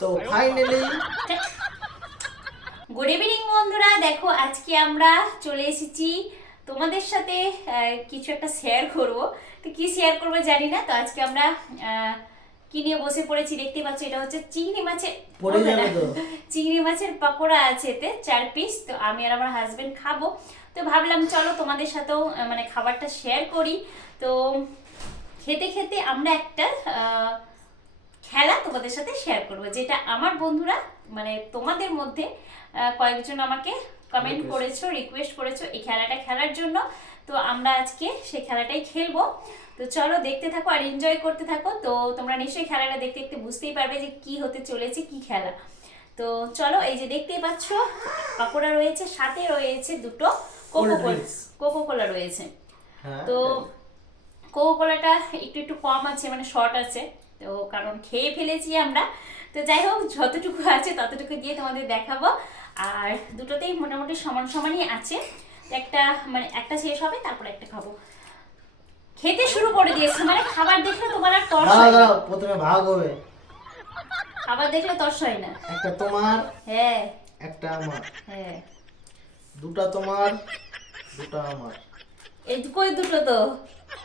তো finally good evening বন্ধুরা, দেখো আজকে আমরা চলে এসেছি তোমাদের সাথে কিছু একটা শেয়ার করব। তো কি শেয়ার করবো জানি না। তো আজকে আমরা কি নিয়ে বসে পড়েছি দেখতে পাচ্ছ, এটা হচ্ছে চিংড়ি মাছের পড়ে যাবে তো। চিংড়ি মাছের পাকোড়া আছে, এতে 4 পিস। তো আমি আর আমার হাজবেন্ড খাবো। তো ভাবলাম চলো তোমাদের সাথেও মানে খাবারটা শেয়ার করি। তো খেতে খেতে আমরা একটা খেলা তোমাদের সাথে শেয়ার করবো, যেটা আমার বন্ধুরা মানে তোমাদের মধ্যে কয়েকজন আমাকে কমেন্ট করেছো, রিকোয়েস্ট করেছো এই খেলাটা খেলার জন্য। তো আমরা আজকে সেই খেলাটাই খেলবো। তো চলো দেখতে থাকো আর এনজয় করতে থাকো। তো তোমরা নিশ্চয়ই খেলাটা দেখতে দেখতে বুঝতেই পারবে যে কি হতে চলেছে, কি খেলা। তো চলো, এই যে দেখতেই পাচ্ছ পাকোড়া রয়েছে, সাথে রয়েছে দুটো কোকো কোলা রয়েছে। তো কোকো কোলাটা একটু একটু কম আছে, মানে শর্ট আছে, তো কারণ খেয়ে ফেলেছি আমরা। তো যাই হোক, যতটুকু আছে ততটুকু দিয়ে তোমাদের দেখাবো। আর দুটোতেই মোটামুটি সমান সমানই আছে। একটা মানে একটা শেষ হবে, তারপর একটা খাবো। খেতে শুরু করে দিয়েছে, মানে খাবার দেখলে তোমার আর তর্স হয় না। প্রথমে ভাগ হবে। খাবার দেখলে তর্স হয় না। একটা তোমার, হ্যাঁ একটা আমার। হ্যাঁ, দুটা তোমার, দুটা আমার। এই কই দুটো তো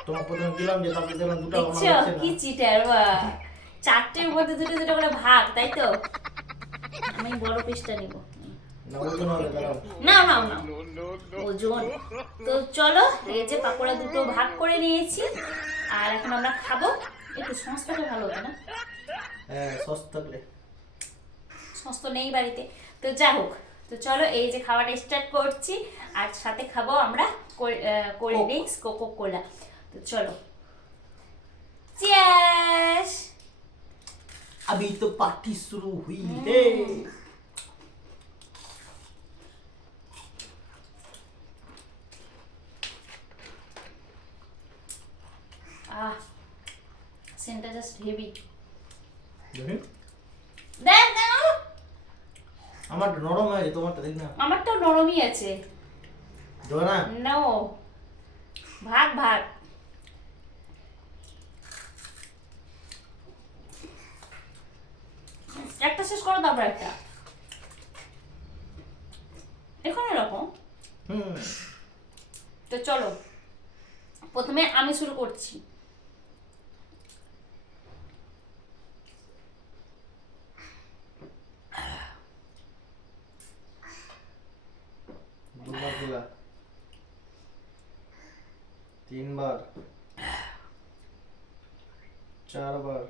তোমার প্রথমে দিলাম, যে তারপর দিলাম দুটো আমার। দেখছো কি চিটার বা। চারটের মধ্যে দুটো দুটো করে ভাগ, তাই তো। আমি বড় পিসটা নিব। না, ওজন হবে, দাঁড়াও। না না না, ওজন। তো চলো, এই যে পাকোড়া দুটো ভাগ করে নিয়েছি, আর এখন আমরা খাবো। একটু সস্তাটা ভালো হতো না? হ্যাঁ, সস্তা থাকলে। সস্তা নেই বাড়িতে। তো যাই হোক, তো চলো এই যে খাওয়াটা স্টার্ট করছি। আর সাথে খাবো আমরা কোল্ড ড্রিঙ্কস, কোকো কোলা। তো চলো, চিয়ার্স। अभी तो पार्टी शुरू हुई है। আহ, সেন্টটা জাস্ট হেভি। দেখি, দেখ দেখ, আমার নরম হয়েছে, তোমারটা দেখ না। আমারটাও নরমই আছে। দেবে না? নো, ভাগ ভাগ। একটা শেষ করো, তারপর একটা। এখন এরকম। হুম। তো চলো, প্রথমে আমি শুরু করছি। দুবার দিলা, তিনবার, চারবার,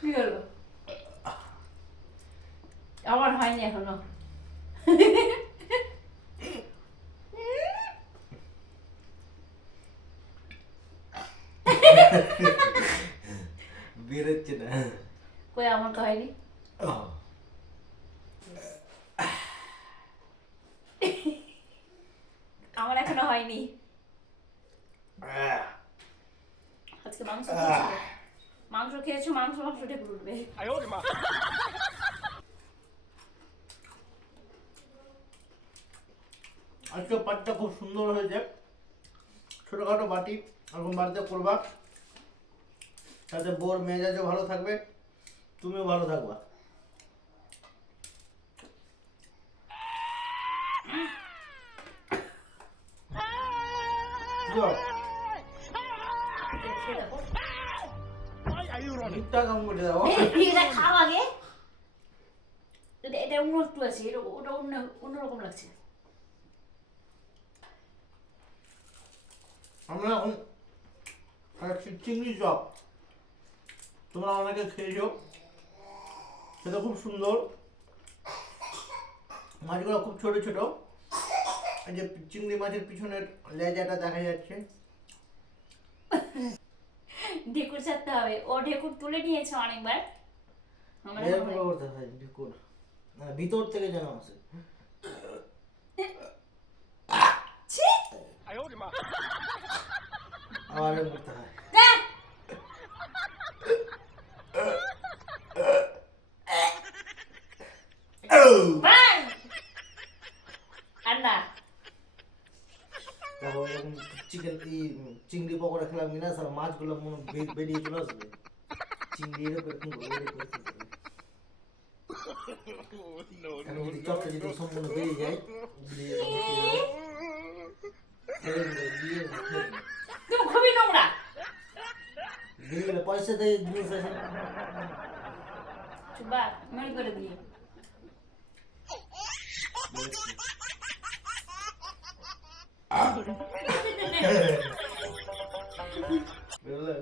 কি হলো? আমার হয়নি এখনো। বেরোচ্ছে না। কই, আমার তো হয়নি। আমার এখনো হয়নি। আজকে মাংস খেয়েছো? মাংস খেয়েছো, মাংস মাংস ঢেকে উঠবে। আজকে পাটটা খুব সুন্দর হয়েছে। ছোটখাটো বাটি এরকম বাড়িতে করবা, তাতে বোর মেজাজও ভালো থাকবে, তুমিও ভালো থাকবা। ঠিকঠাক আম করে দাও। এটা খাও আগে। এটা অন্য একটু আছে, ওটা অন্যরকম লাগছে। আমরা এখন খাচ্ছি চিংড়ি চপ। তোমরা অনেকে খেয়েছো, সেটা খুব সুন্দর। মাছগুলো খুব ছোট ছোট, এই যে চিংড়ি মাছের পিছনের লেজাটা দেখা যাচ্ছে। ঢেকুর ছাড়তে হবে, ও ঢেকুর তুলে নিয়েছে অনেকবার। আমার এখন এরকম করতে হয় ঢেকুর, ভিতর থেকে যেন আসে। আবার এরকম করতে হয়। যা। বাহ! আর না। দেখো এরকম চিংড়ি পকোড়া খেলাম কিনা সারা মাছগুলো মনে হয় বেরিয়ে চলে আসবে। চিংড়ি এরকম করতে হবে। আমি যদি চপটা যদি সম্পূর্ণ বেরিয়ে যায় দিয়ে তুমি খুবই নোংরা। বেরিয়ে গেলে পয়সা দেয় জিনিস আছে। চুপা মনে করে দিয়ে। বুঝলে?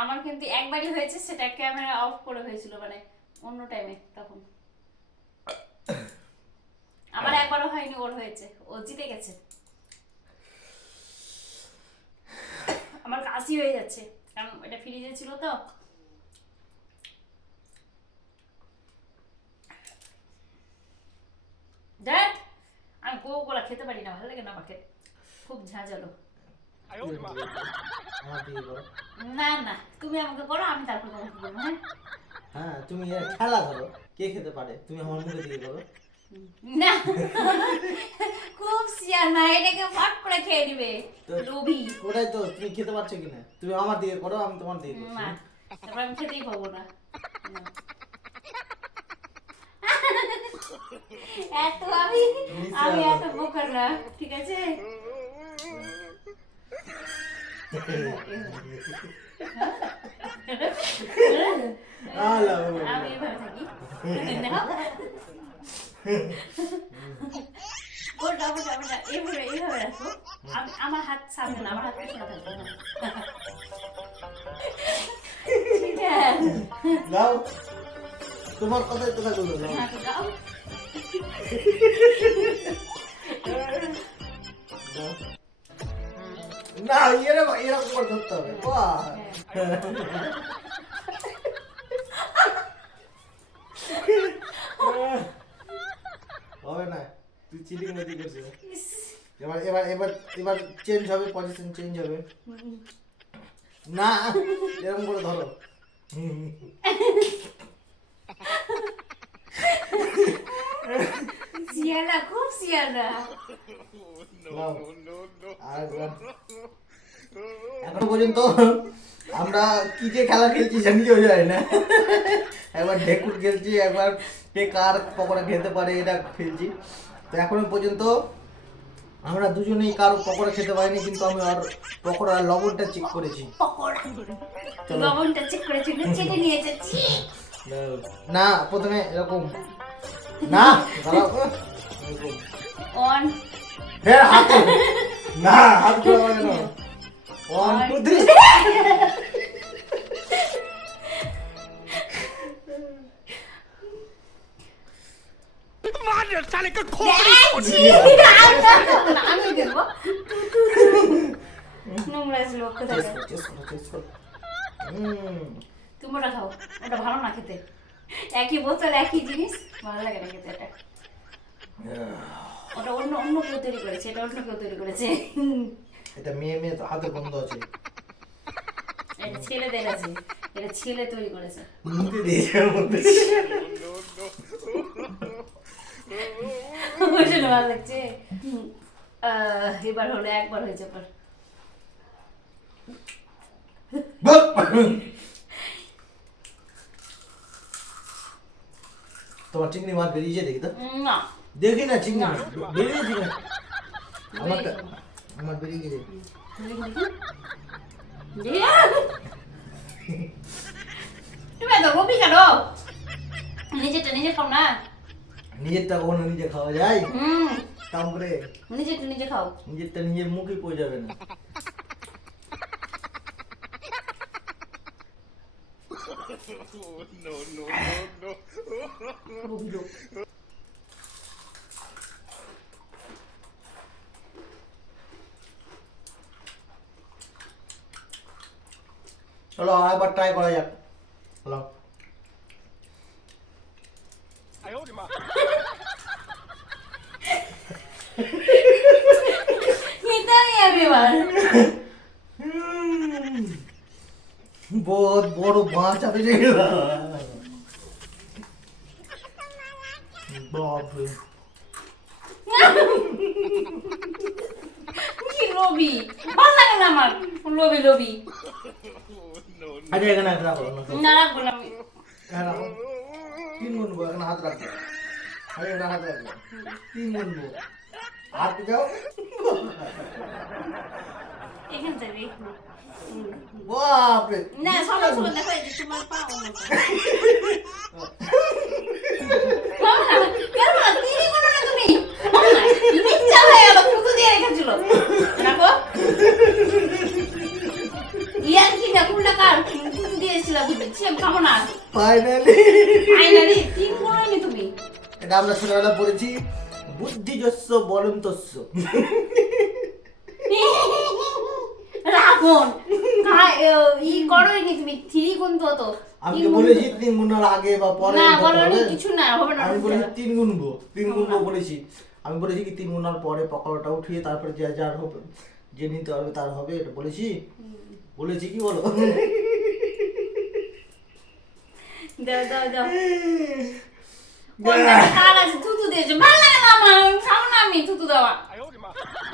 আমার কিন্তু একবারই হয়েছে, সেটা ক্যামেরা অফ করে হয়েছিল, মানে অন্য টাইমে তখন। আমার একবারও হয়নি, ওর হয়েছে, ও জিতে গেছে। আমার কাশি হয়ে যাচ্ছে কারণ এটা ফ্রিজে ছিল তো। দেখ আমি কোকোলা খেতে পারি না, ভালো লাগে না আমাকে, খুব ঝাঁঝালো। আমার দিকে করো। না না, তুমি আমাকে করো, আমি তারপর তোমাকে করবো। হ্যাঁ হ্যাঁ তুমি খেলা ধরো কে খেতে পারে, তুমি আমার মুখে দিকে করো। না, খুব সিয়ানা, এটাকে ফাট করে খেয়ে দিবে লোভী। ওটাই তো, তুমি খেতে পারছো কিনা, তুমি আমার দিকে করো, আমি তোমার দিকে করছি। না, তারপর আমি খেতেই পাবো না। না। এত আমি এত বোকা না, ঠিক আছে? আমি এভাবে থাকি। ওটা ওটা ওটা এইভাবে এইভাবে রাখো। আমার হাত সামনে না, আমার হাত পিছনে থাকবে। ঠিক আছে, দাও তোমার কথাই তো থাকলো দাও। হাত দাও। না এরকম এরকম করে ধরতে হবে। বাহ! হবে না, তুই চিটিং মেটি করছিস। এবার এবার এবার এবার চেঞ্জ হবে, পজিশন চেঞ্জ হবে। না এরকম করে ধরো। সিয়ানা, খুব সিয়ানা। নাও। আর এখনো পর্যন্ত আমরা কি যে খেলা খেলছি জানিও যায় না। একবার ঢেকুর খেলছি, একবার কে কার পকোড়া খেতে পারে এটা খেলছি। তো এখনো পর্যন্ত আমরা দুজনেই কারো পকোড়া খেতে পারিনি, কিন্তু আমি আর পকোড়ার লবণটা চেক করেছি। পকোড়া লবণটা চেক করে চেটে নিয়ে যাচ্ছি। না প্রথমে এরকম না দাঁড়াও, এরকম অন ফের হাত না হাত করে কেন 1 2 3 मार साले का खोपड़ी আমি দেবো নোংরা লোক কোথায় তুমি ওটা খাও, ওটা ভালো না খেতে, একই বোতল একই জিনিস, ভালো লাগে না খেতে। এটা ওটা অন্য অন্য কেউ তৈরি করেছে, এটা অন্য কেউ তৈরি করেছে। এটা মেয়ে মেয়ে তো হাতে গন্ধ আছে। এটা ছেলেদের আছে, এটা ছেলে তৈরি করেছে। মুখে দিয়ে মধ্যে ওটা ভালো লাগছে। এবার হলো, একবার হয়েছে পর। তোমার চিংড়ি মাছ বেরিয়েছে দেখি তো, না দেখি না চিংড়ি মাছ বেরিয়েছে না। আমার বেরিয়ে গেছে। তুমি এত রবি কেন? নিজেরটা নিজে খাও না। নিজেরটা কখনো নিজে খাওয়া যায়? হুম, কাম করে নিজেরটা নিজে খাও। নিজেরটা নিজের মুখে পড়ে যাবে না। রবি লোক। চলো আরেকবার ট্রাই করা যাক। চলো এবার বহুত বড় মাছ আমি বাপরে কি লোভি, ভালো লাগে না আমার লোভি লোভি। আচ্ছা এখানে রাখো না রাখবো না আমি। হ্যাঁ রাখো, 3 গুনবো, এখানে হাত রাখবো, আরে এখানে হাত রাখবো, 3 গুনবো, হাত যাও এখান থেকে বাপরে না সবাই শুনে দেখো এই যে তোমার পা অন্য পা। কেন না তিনই করো না তুমি, মিথ্যা হয়ে গেল, ফুটো দিয়ে রেখেছিল রাখো। ইয়ার কি না কোনটা কার ফুটো দিয়েছিল বুঝছি আমি খাবো না। ফাইনালি তিন করোনি তুমি। এটা আমরা ছোটবেলা পড়েছি, বুদ্ধিজস্য বলন্তস্য। রাখুন ই করোনি তুমি, 3 গুণ তো হতো। আমি তো বলেছি 3 গুণার আগে বা পরে না হতে বলোনি হবে। কিছু না হবে না। আমি বলেছি 3 গুনবো, 3 গুনবো বলেছি। আমি বলেছি কি 3 গুনার পরে পকোড়াটা উঠিয়ে তারপরে যে যার হবে, যে নিতে হবে তার হবে, এটা বলেছি। বলেছি কি বলো? দাও দাও দাও কোনটা কাল আছে থুতু দিয়েছো, ভালো লাগে না আমার, খাবো না আমি থুতু দেওয়া।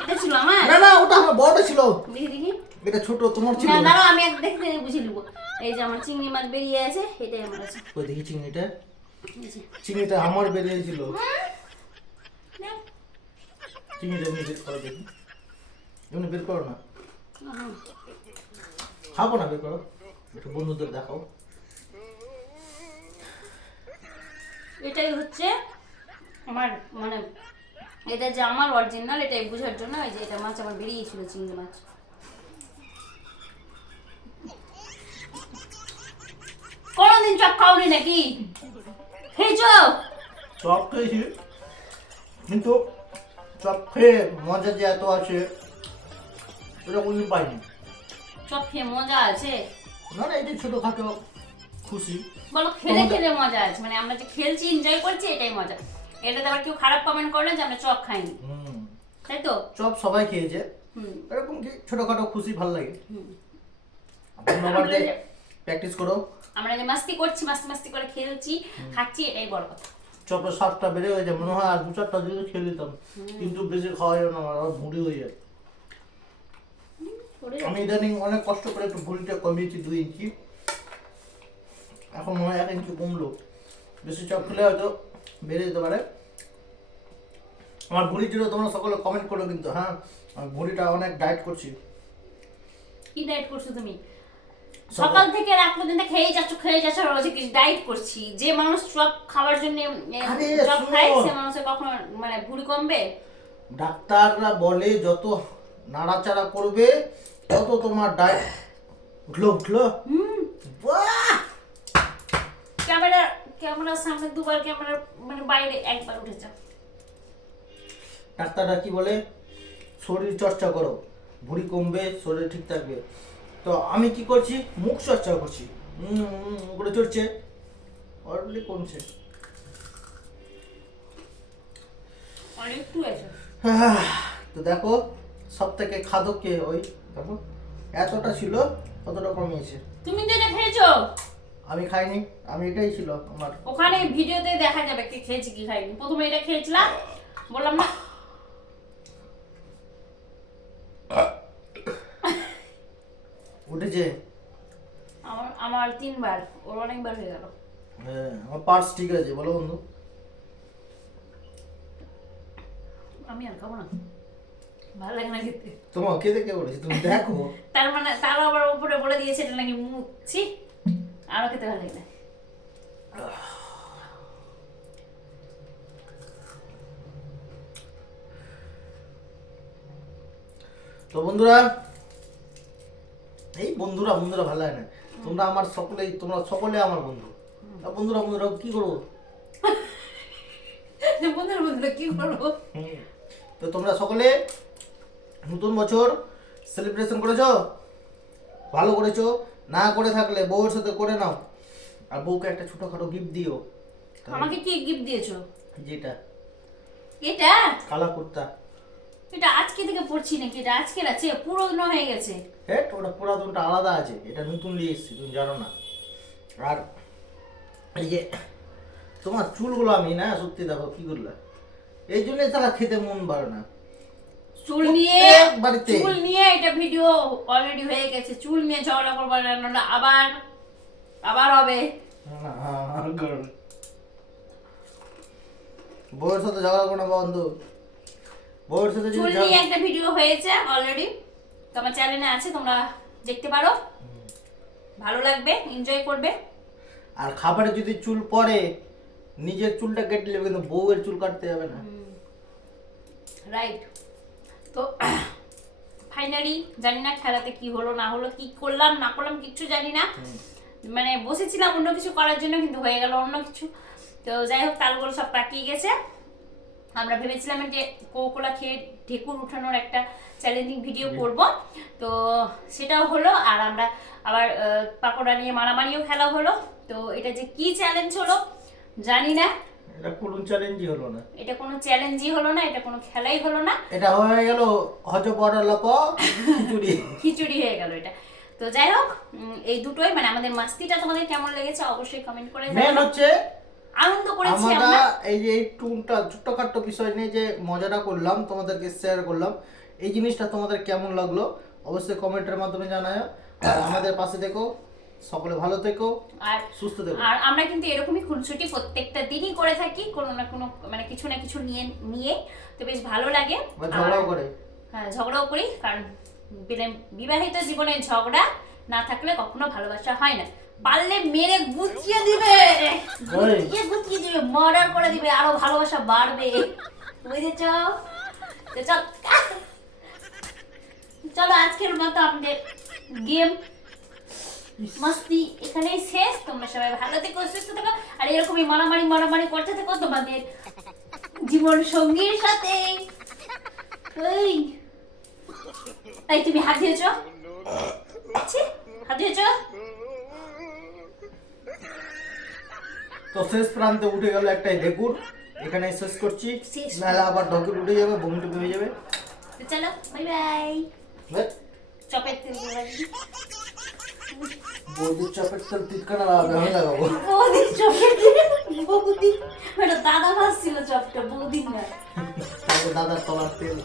এটা ছিল আমার, না না ওটা আমার বড়টা ছিল, দেখি দেখি। এটা ছোট তোমার ছিল। না দাঁড়াও আমি এক দেখতে বুঝে নিব। এই যে আমার চিংড়ি মাছ বেরিয়ে আছে, এটাই আমার আছে। ওই দেখি চিংড়িটা, এই যে। চিংড়িটা আমার বেরিয়েছিল। নাও। চিংড়িটা এমনি বের করো দেখি, এমনি বের করো না, আহা। খাবো না, বের করো, একটু বন্ধুদের দেখাও। এটাই হচ্ছে আমার মানে এটা যে আমার অরিজিনাল, এটাই বোঝার জন্য এই যে এটা মাছ আমার বেরিয়েছিল, চিংড়ি মাছ। কোনদিন চপ খাওনি নাকি? খেয়েছো? চপ খেয়েছি, কিন্তু চপ খেয়ে মজা যে এত আছে এটা কোনদিন পাইনি। চপ খেয়ে মজা আছে? না না, এই যে ছোটখাটো খুশি। বলো খেলে খেলে মজা আছে, মানে আমরা যে খেলছি এনজয় করছি এটাই মজা। এটাতে আবার কেউ খারাপ কমেন্ট করলে যে আমরা চপ খাইনি, তাই তো? চপ সবাই খেয়েছে, হুম এরকম কি ছোটখাটো খুশি ভালো লাগে। হুম। বাড়িতে প্র্যাকটিস করো, আমরা যে মাস্তি করছি, মাস্তি মাস্তি করে খেলছি খাচ্ছি, এটাই বড় কথা। চপের স্বাদটা বেড়ে হয়ে যায়, মনে হয় আর 2-4টা দিলে খেয়ে নিতাম, কিন্তু বেশি খাওয়া যায় না, আমার আবার ভুঁড়ি হয়ে যায়। আমি ইদানিং অনেক কষ্ট করে একটু ভুঁড়িটা কমিয়েছি 2 ইঞ্চি, এখন মনে হয় 1 ইঞ্চি কমলো। বেশি চপ খেলে হয়তো বেড়ে যেতে পারে। আমার ভুঁড়ির জন্য তোমরা সকলে কমেন্ট করো কিন্তু, হ্যাঁ আমি ভুঁড়িটা অনেক ডায়েট করছি। কি ডায়েট করছো তুমি? সকাল থেকে রাত পর্যন্ত খেয়ে যাচ্ছ রোজ কিছু ডায়েট করছি। যে মানুষ চপ খাওয়ার জন্য আরে চপ শোনো। খায় সে মানুষের কখনো মানে ভুঁড়ি কমবে? ডাক্তাররা বলে যত নাড়াচাড়া করবে তত তোমার ডায়েট উঠলো। বাহ! ক্যামেরার সামনে দুবার, ক্যামেরার মানে বাইরে একবার উঠেছে। ডাক্তাররা কি বলে, শরীর চর্চা করো, ভুঁড়ি কমবে, শরীর ঠিক থাকবে। তো আমি কি করছি, মুখ চর্চা করছি, করে চড়ছে, অলরেডি কমছে। অনেকটু আছে। তো দেখো সব থেকে খাদক কে, ওই দেখো এতটা ছিল কতটা কমিয়েছে। তুমি তো এটা খেয়েছো? আমি খাইনি, আমি এটাই ছিল আমার। ওখানে ভিডিওতে দেখা যাবে কি খেয়েছি কি খাইনি। প্রথমে এটা খেয়েছিলাম, বললাম না উঠেছে। আমার 3 বার, ওর অনেকবার হয়ে গেল। হ্যাঁ আমার পার্স ঠিক আছে, বলো বন্ধু। আমি আর খাবো না, ভালো লাগে না খেতে। তোমার খেতে কে বলেছে, তুমি দেখো। তার মানে তারও আবার উপরে বলে দিয়েছে এটা নাকি মুখছি, আরো খেতে ভালো লাগে না। তো বন্ধুরা, এই বন্ধুরা ভালো লাগে না, তোমরা আমার সকলেই, তোমরা সকলে আমার বন্ধু। বন্ধুরা কি করবো, বন্ধুরা কি করবো? তো তোমরা সকলে নতুন বছর সেলিব্রেশন করেছো, ভালো করেছো, না করে থাকলে বউয়ের সাথে করে নাও, আর বউকে একটা ছোটখাটো গিফট দিও। আমাকে কি গিফট দিয়েছো? যেটা এটা কালা কুর্তা, এটা আজকে থেকে পড়ছি নাকি? এটা আজকের আছে, পুরনো হয়ে গেছে। হেট, ওটা পুরাতনটা আলাদা আছে, এটা নতুন নিয়ে এসেছি, তুমি জানো না। আর এই যে তোমার চুলগুলো আমি না সত্যি দেখো কি করলা, এই জন্যই তারা খেতে মন বাড়ে না। চুল নিয়ে প্রত্যেক বাড়িতে। চুল নিয়ে এটা ভিডিও অলরেডি হয়ে গেছে। চুল নিয়ে ঝগড়া করবো না, নাহলে আবার আবার হবে। বউয়ের সাথে ঝগড়া কোনো বন্ধু, বউয়ের সাথে যদি চুল ঝগড়া- নিয়ে একটা ভিডিও হয়েছে অলরেডি, তোমার চ্যানেলে আছে, তোমরা দেখতে পারো, ভালো লাগবে, এনজয় করবে। আর খাবারে যদি চুল পড়ে, নিজের চুলটা কেটে নেবে, কিন্তু বউয়ের চুল কাটতে যাবে না। রাইট। তো ফাইনালি জানি না খেলাতে কি হলো না হলো, কি করলাম না করলাম কিচ্ছু জানি না। মানে বসেছিলাম অন্য কিছু করার জন্য, কিন্তু হয়ে গেল অন্য কিছু। তো যাই হোক, তালগুলো সব পাকিয়ে গেছে। আমরা ভেবেছিলাম যে কোকোলা খেয়ে ঢেকুর উঠানোর একটা চ্যালেঞ্জিং ভিডিও করব, তো সেটাও হলো। আর আমরা আবার পাকোড়া নিয়ে মারামারিও খেলা হলো। তো এটা যে কি চ্যালেঞ্জ হলো জানি না। এটা কোনো চ্যালেঞ্জই হলো না, এটা কোনো চ্যালেঞ্জই হলো না, এটা কোনো খেলাই হলো না, এটা হয়ে গেল হজ পড়া লপ খিচুড়ি। খিচুড়ি হয়ে গেল এটা। তো যাই হোক, এই দুটোই মানে আমাদের মাস্তিটা তোমাদের কেমন লেগেছে অবশ্যই কমেন্ট করে মেন জানাও। হচ্ছে আনন্দ করেছি আমরা আমরা। এই যে এই টুনটা ছোট্টখাট্ট বিষয় নিয়ে যে মজাটা করলাম, তোমাদেরকে শেয়ার করলাম, এই জিনিসটা তোমাদের কেমন লাগলো অবশ্যই কমেন্টের মাধ্যমে জানাও। আর আমাদের পাশে থেকো, সকলে ভালো থেকো, আর সুস্থ থেকো। আর আমরা কিন্তু এরকমই খুনসুটি প্রত্যেকটা দিনই করে থাকি, কোনো না কোনো মানে কিছু না কিছু নিয়ে নিয়ে। তো বেশ ভালো লাগে। বা ঝগড়াও করে। হ্যাঁ, ঝগড়াও করি, কারণ বিবাহিত জীবনে ঝগড়া না থাকলে কখনো ভালোবাসা হয় না। পারলে মেরে গুছিয়ে দিবে, গুছিয়ে দিবে, মার্ডার করে দিবে, আরো ভালোবাসা বাড়বে, বুঝেছ? তো চলো আজকের মতো আমাদের গেম মস্তি এখানেই শেষ। তোমরা সবাই ভালো থেকো, সুস্থ থেকো, আর এরকমই মারামারি মারামারি করতে থেকো তোমাদের জীবন সঙ্গীর সাথে। এই তুমি হাত দিয়েছো, হাত দিয়েছো। তো শেষ প্রান্তে উঠে গেল একটাই ঢেকুর, এখানে শেষ করছি, নাহলে আবার ঢেকুর উঠে যাবে, বমি টুমি হয়ে যাবে। তো চলো বাই বাই। ধ্যাৎ, চপের তেল বৌদির চপের তেল টিটকানা লাগাবে, আমি লাগাবো। বৌদির চপের তেল, বৌদি, দাদা ভাসছিল চপটা, বৌদির না। তারপর দাদার তলার তেল।